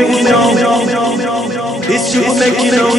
making out. It's you making out.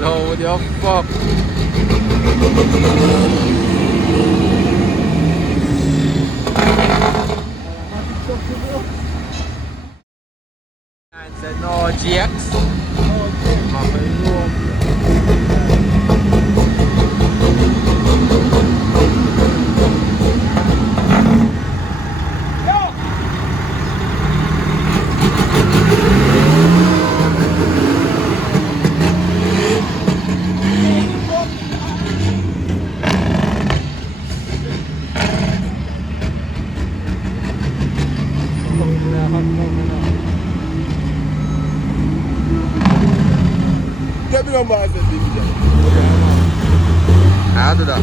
Load your fuck. And said no GX. Get me number I said, baby. I'll do that.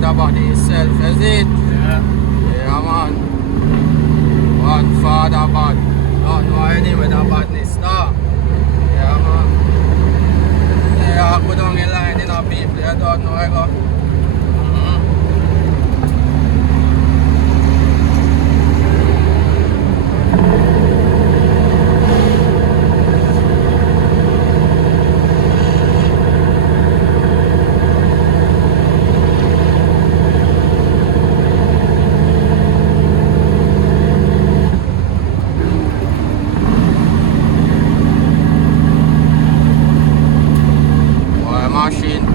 About itself, is it? Yeah. Yeah, man. One father bad. Don't know any with the badness, no. Yeah, man. Yeah, I go down the line, you know, people, you don't know, I go.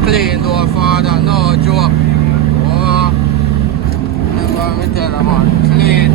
Clean though, father, no joke. Oh, never me tell them, man, clean.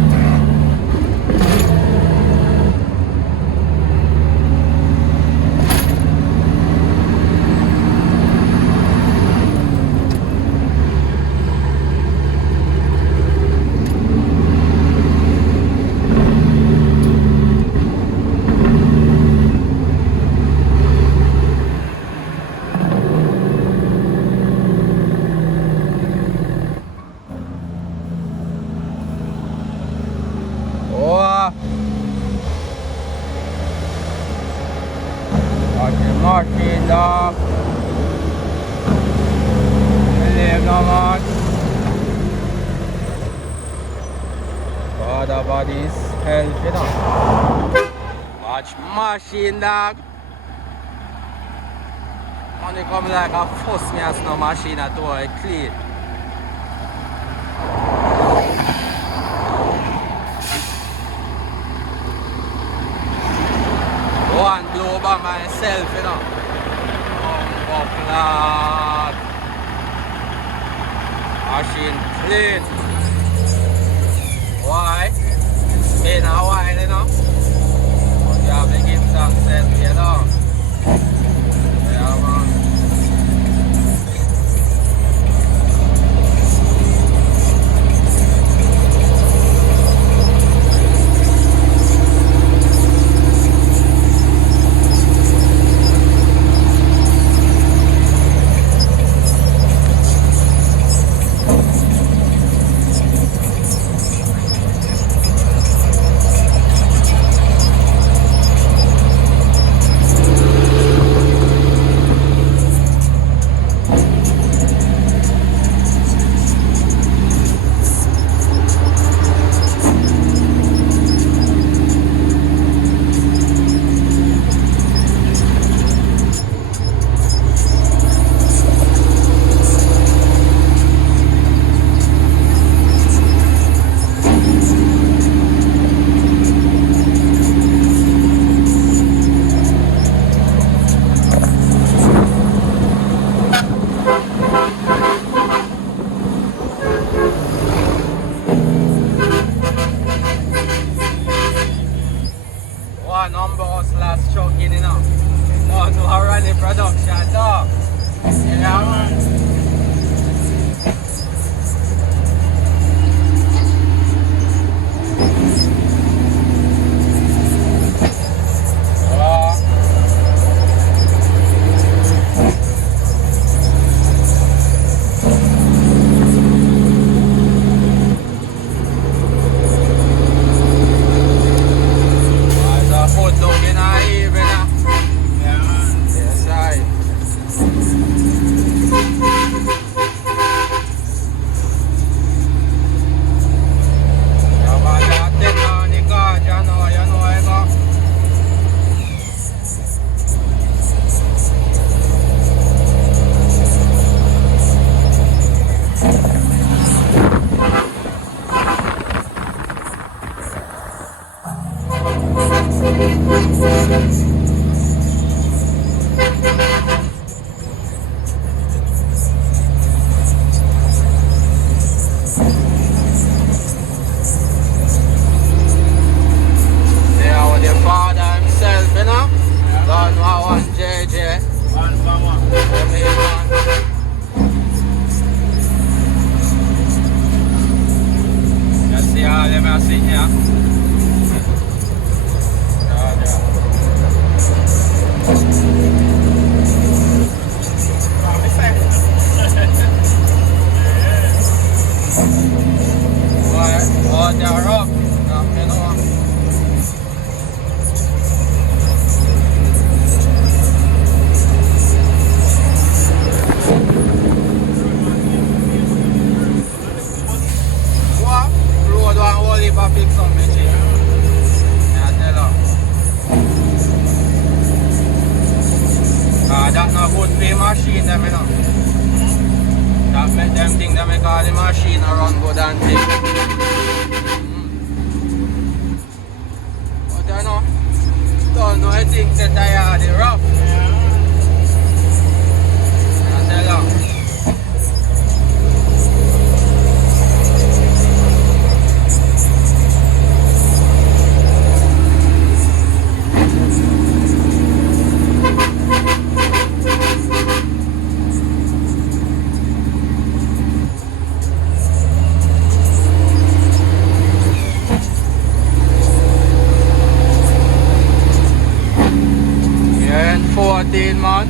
Watching machine dog. Believe no man. Father body's health, you know. Watch machine dog. Money come like a fuss me as no machine at all, it clean. One blow by myself, you know. Oh, God. Machine clean. Why? It's been a while, you know. But you have to give some sense, you know. Yeah, man. One number us last chugging, you know. No, to our running production, dog. Yeah, man. That not good for machine them, you know. That make them think that make all the machine run good and thing. But you know, don't know I think that I are the rough. I tell you. Man.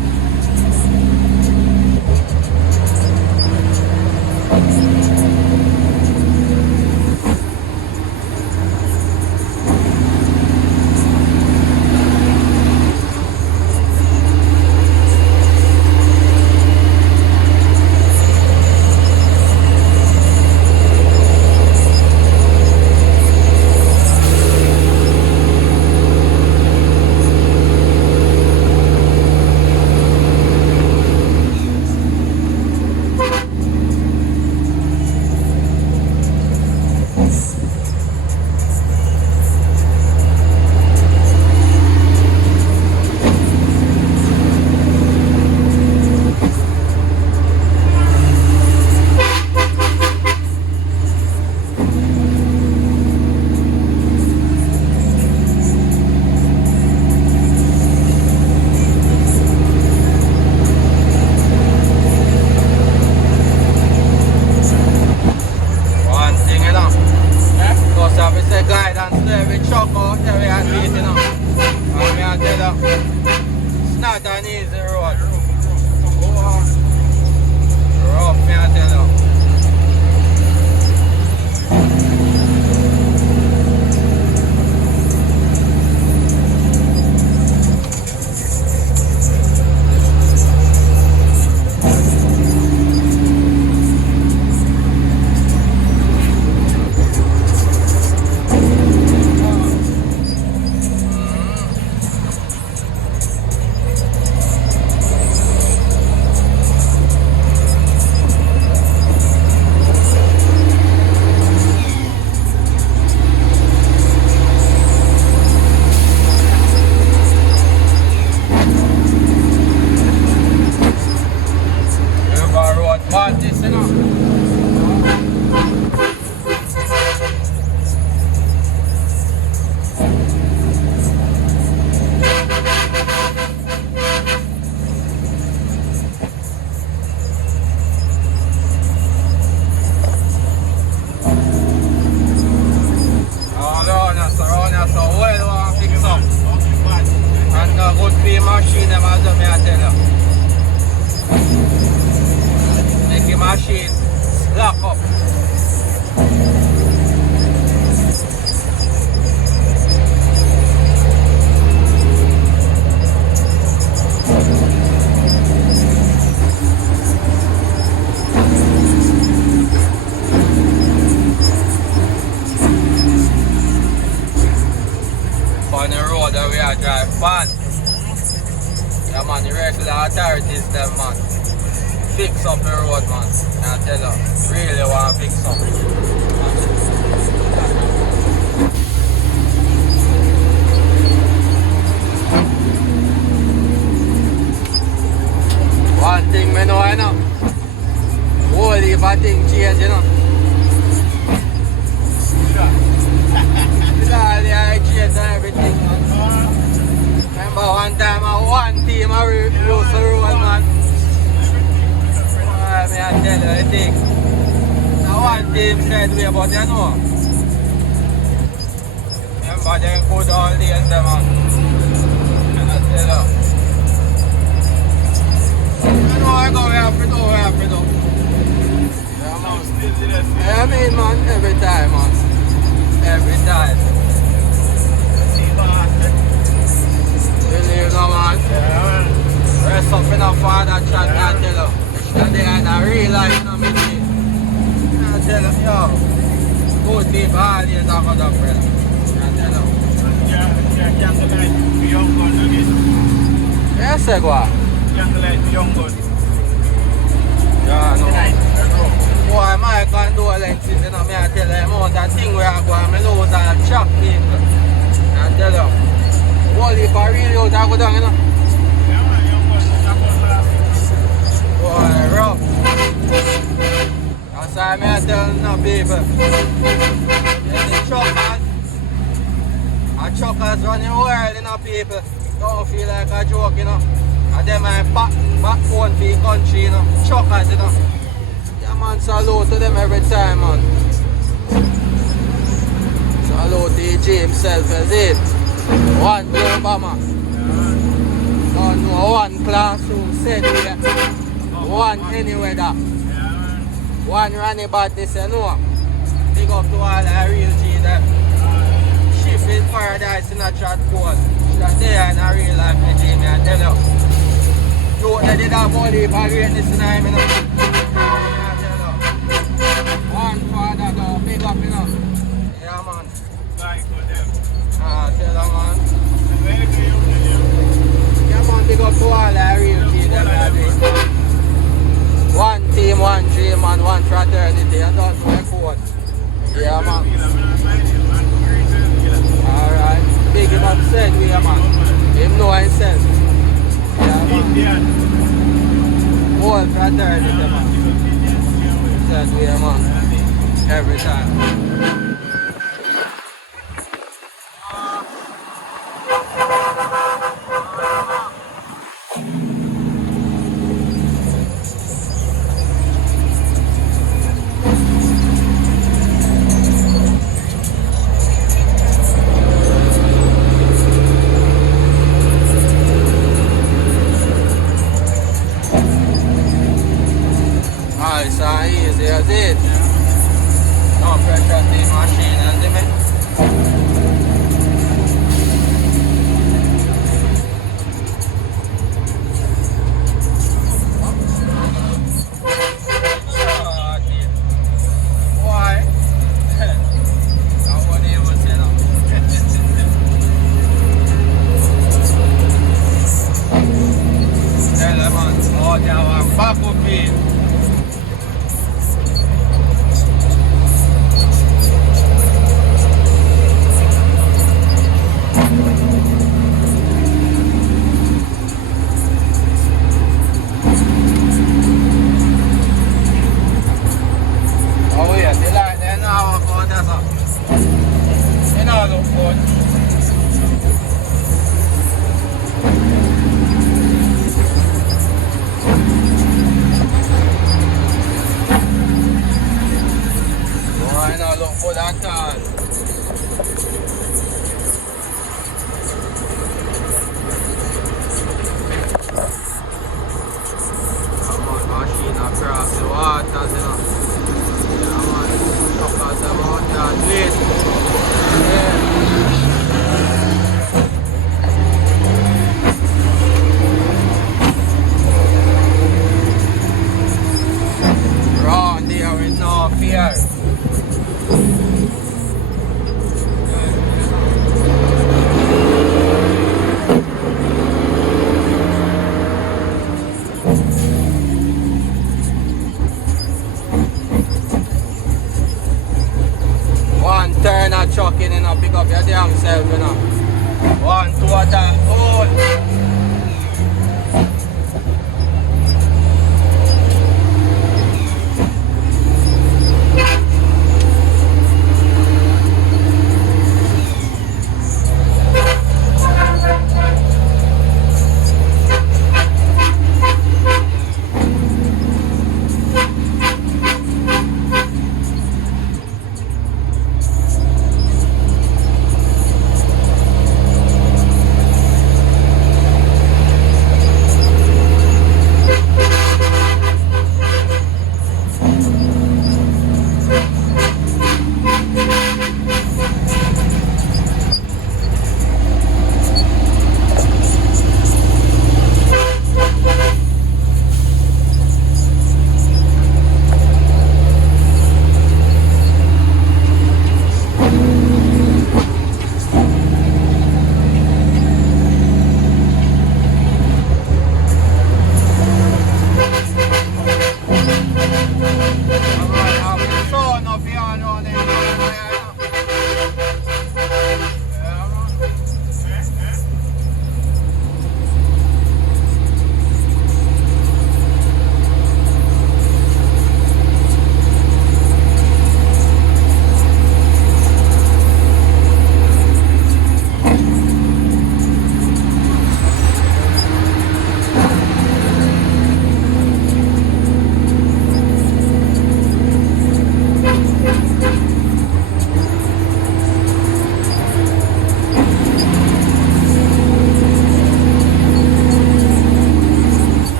you, it's not an easy road. Rough, me I tell you. Machine, them as me I tell you. Make the machine lock up. On the road that we are driving fast. Yeah man, the regular authorities them man. Fix up the road man. I tell you, really want to fix up. One thing I know, whole heap of things change, you know. All the change and everything, man. Remember one time, one team I used to roll, man. I tell you, I think. Now one team said we about, you know. Remember them good all days, man. I tell you. You know I go, we have to do. Yeah, man. I mean, man, every time, man. Every time. Really, you know, man. Yeah. Rest up in a father chat, I tell you. And they had a real life, you know, me see. I tell you, yo. Good people all here talk about that, brother. I tell you. Candlelight for young gun, don't it? Yes, I go. Candlelight for young gun. Yeah, no. Tonight, Boy, my condolences, you know, me I tell you, the amount of thing we are going, I lose and shock people. I tell you. All if I really out, I go down, you know. yeah, man, young gun, Boy, rough. That's why I tell you, people. Yeah, the truckers run the world, you know, people. Don't feel like a joke, you know. And them are backbone for the country, you know. Truckers, you know. Yeah, man, salute to them every time, man. Salute to EG himself, is it? One to Boma. Don't know one class who said we one anyway that. One running badness, you know. Big up to all the real G them. Ship in paradise in a chat code. That they are in a real life, me G, me I tell you. Don't they did have all the greatness in him, you know. One father though, big up, you know. Yeah, man. like for them. Tell them, man. Very good, Yeah, man, big up to all the real G them. One team, one dream, and one fraternity, and that's my code. Yeah, man. Alright. Big him up said, we are, man. Him know himself. Yeah, man. Whole fraternity, man. Said we are, man. Every time.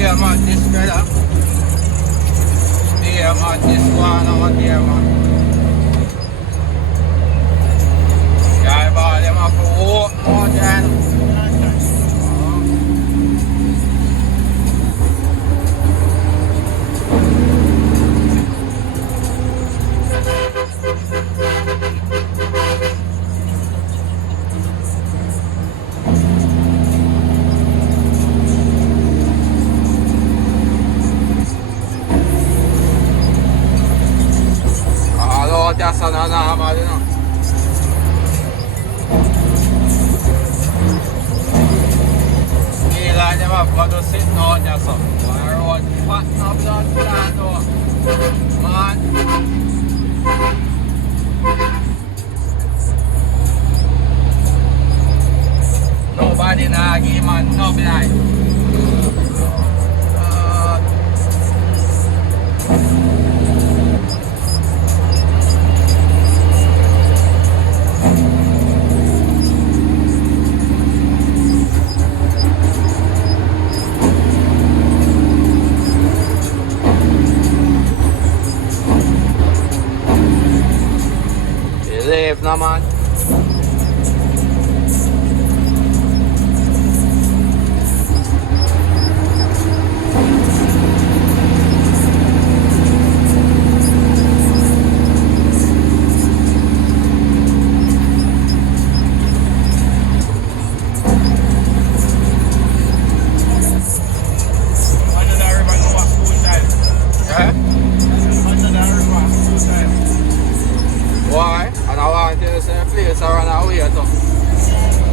damn at this brother. Damn at this one out there, man. Yeah, but them have to walk more than. That's another man, you know. Feel like them have got to sit down there, so. My road fat no blood clot though. Man. Nobody nah give man no blind. Leave no man. Why? And I want to the same place around our way too.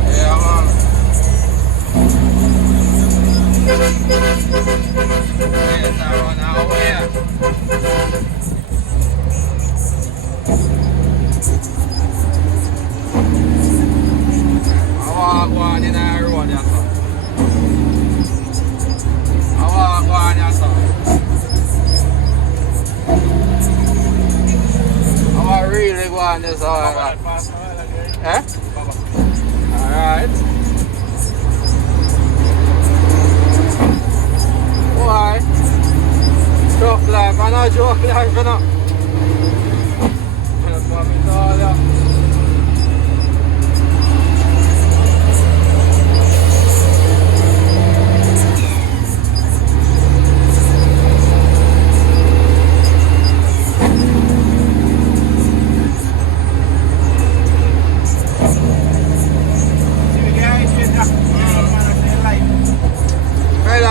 Yeah, man. Place around our way. I walk on in our road, yes, sir. I walk on, yes, sir. I really go on this alright. Eh? Alright. Why? Tough life, I'm not joke life, you know. That's what we told you.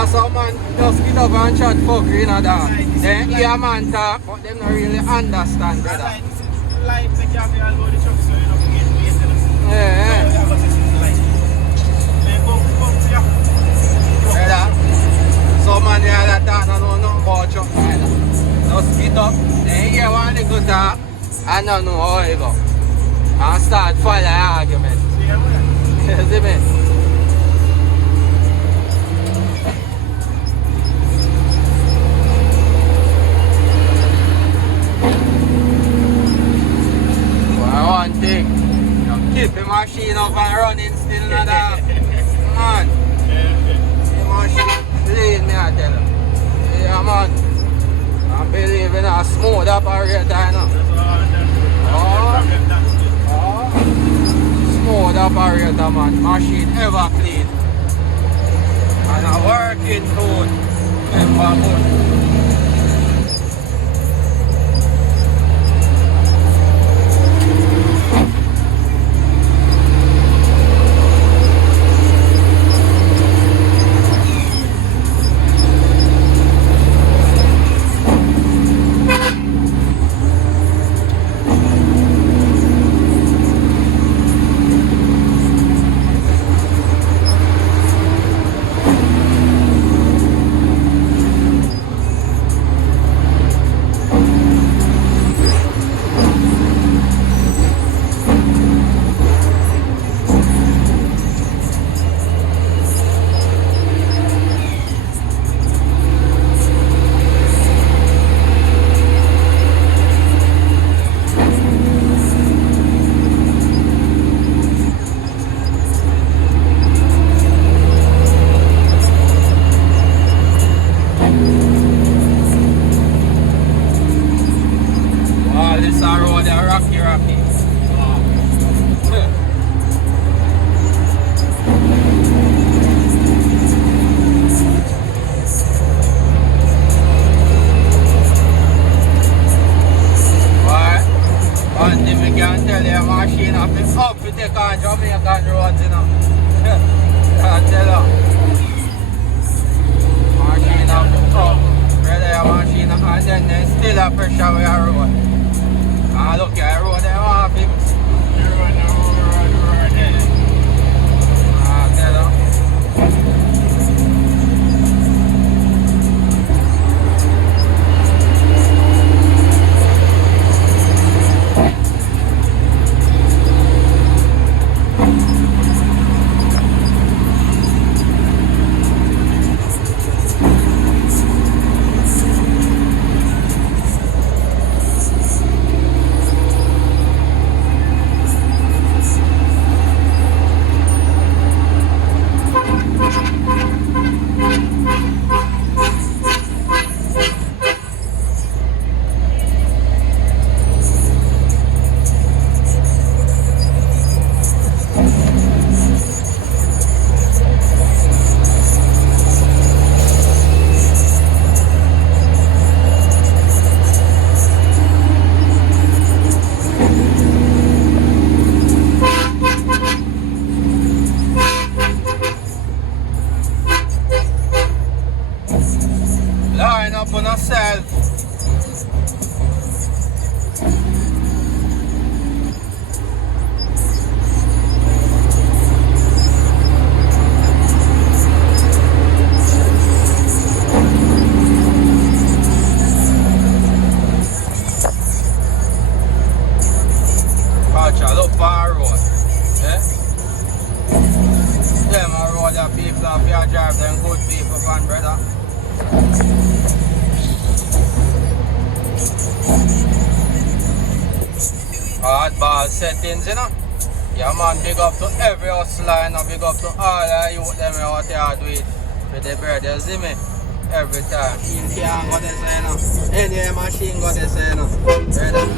Some man just get up and chat fuckery, you know that. Then hear man talk, but them not really understand, brother. Light make you have all the trucks, so you know, get weight. Yeah. Brother, some man here that talk don't know nothing about truck, either. Just get up, then hear one little talk, and don't know how it go. And start fighting argument. You see me? One thing, you keep the machine up and running still, not that. Man, the machine, believe me, I tell you. Yeah, man. I'm believing a smooth operator, you know. Smooth operator, man. Machine ever clean. And a working tool. Ever good. up on yourself. Look for a road. Yeah? Them a road that people have to drive them good people van, brother. Hardball settings, you know. Yeah man, big up to every hustler and big up to all the youth them out here do it with the bread, you see me? Every time. You can't go this way, you know. Any machine go this way, you know. Brother.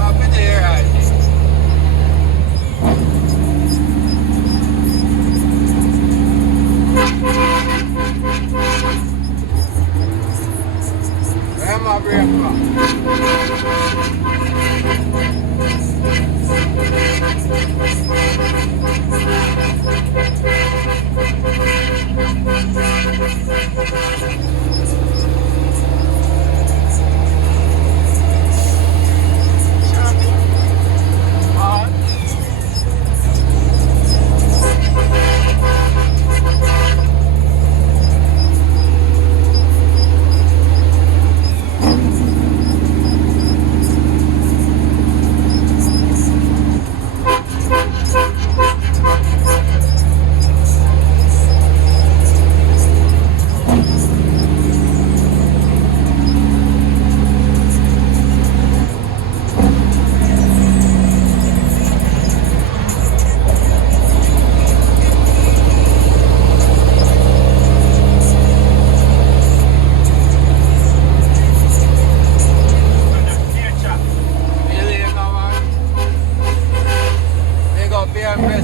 Up in the air, I think. Where am I brake from?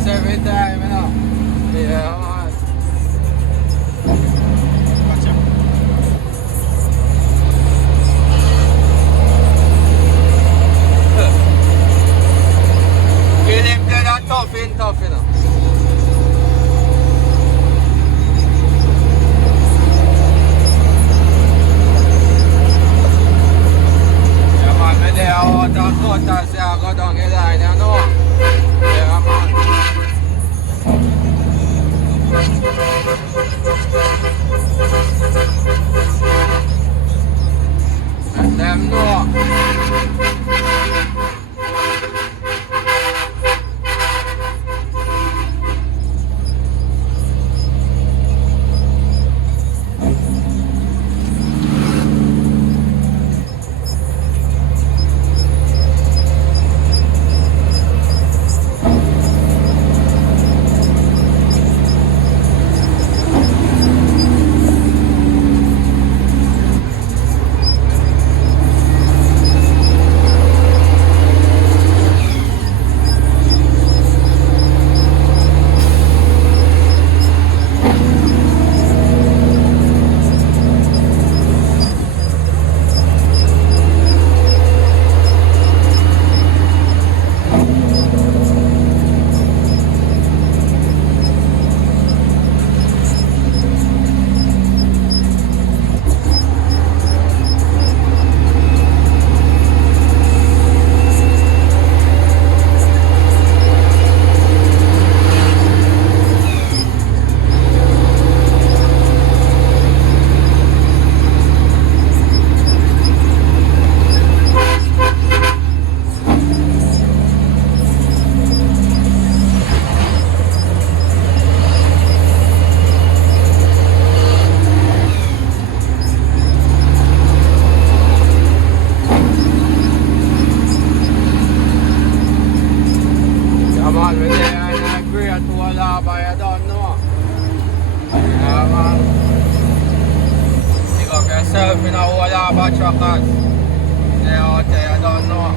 Everytime, you know. Yeah, man. Watch out. Kill him play that tough, you know. Yeah, man, me there out and cut and say I go down the line, you know. Yeah, man. Let them know. Yourself in a whole lot of truckers. They out there, I don't know.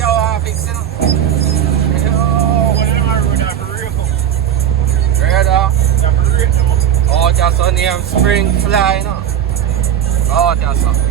you want to fix it? Radar? Oh, just a name Spring Fly, no? Oh, just a.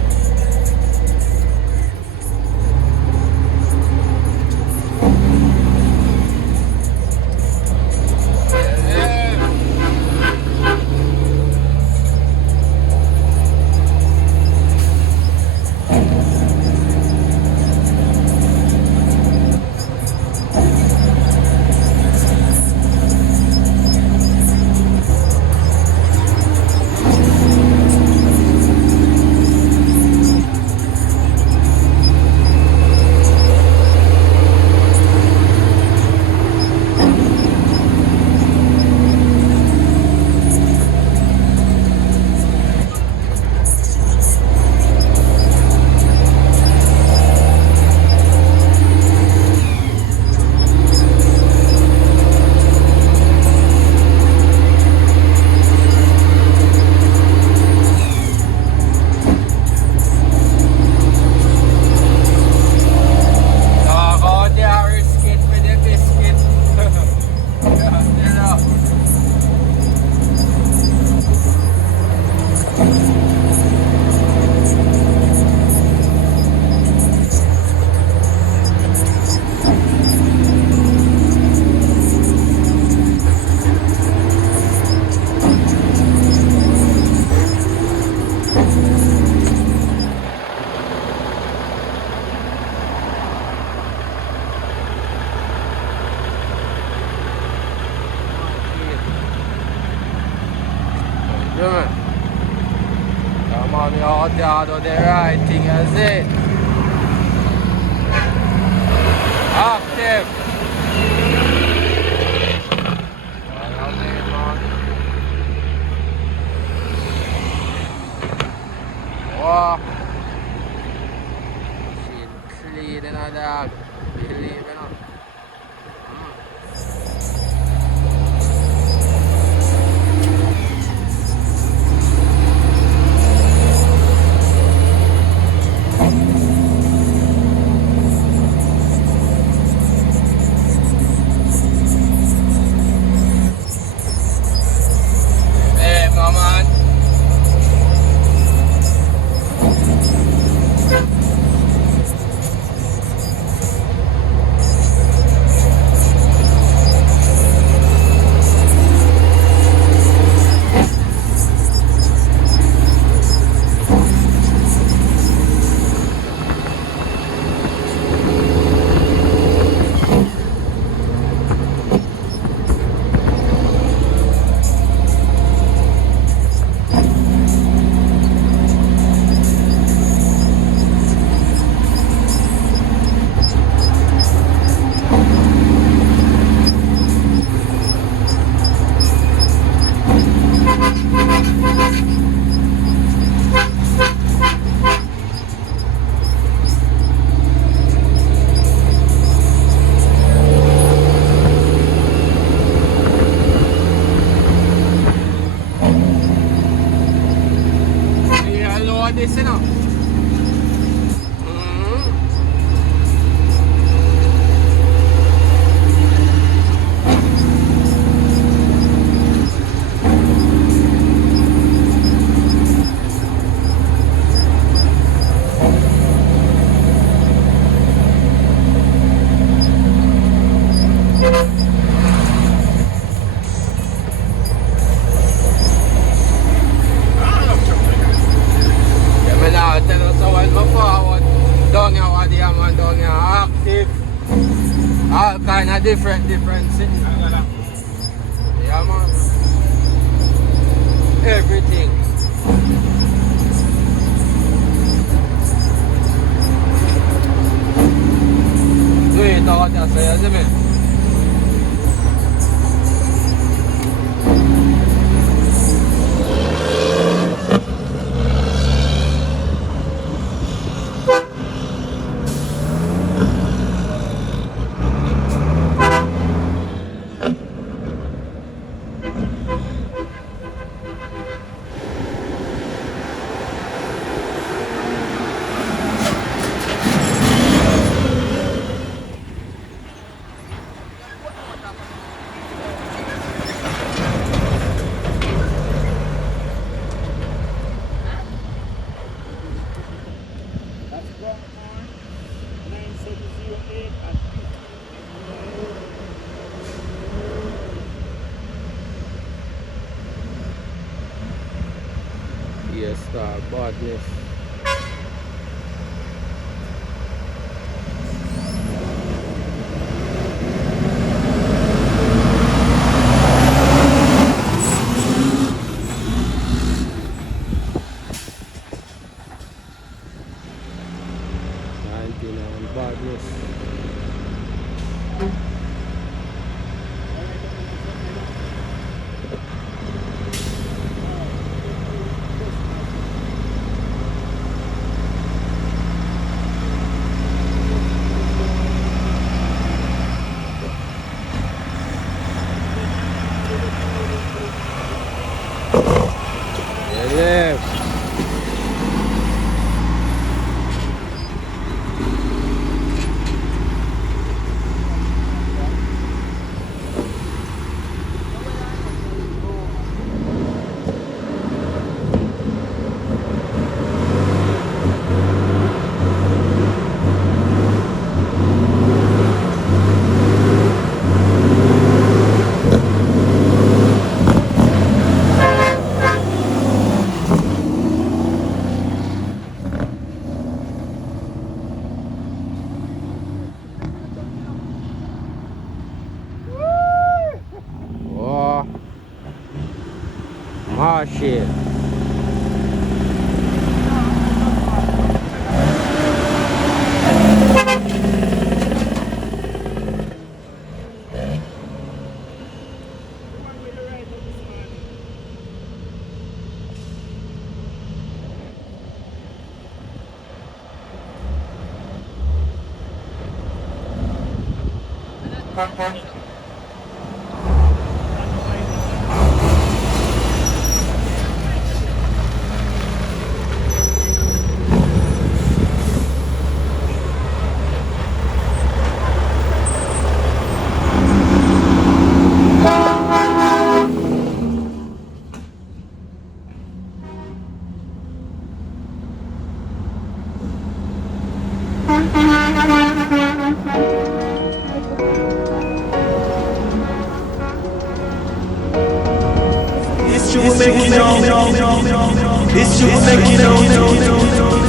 Come on, you out there, do the right thing, you see? Active! Wow! She's clean in a dog. Believe it or not. This, you know. All kind of different things. Yeah, man. Everything. Do it all that say, isn't it? God, badness. Badness. Yes. Oh, my shit. It's you who make it know. It's you who make it know.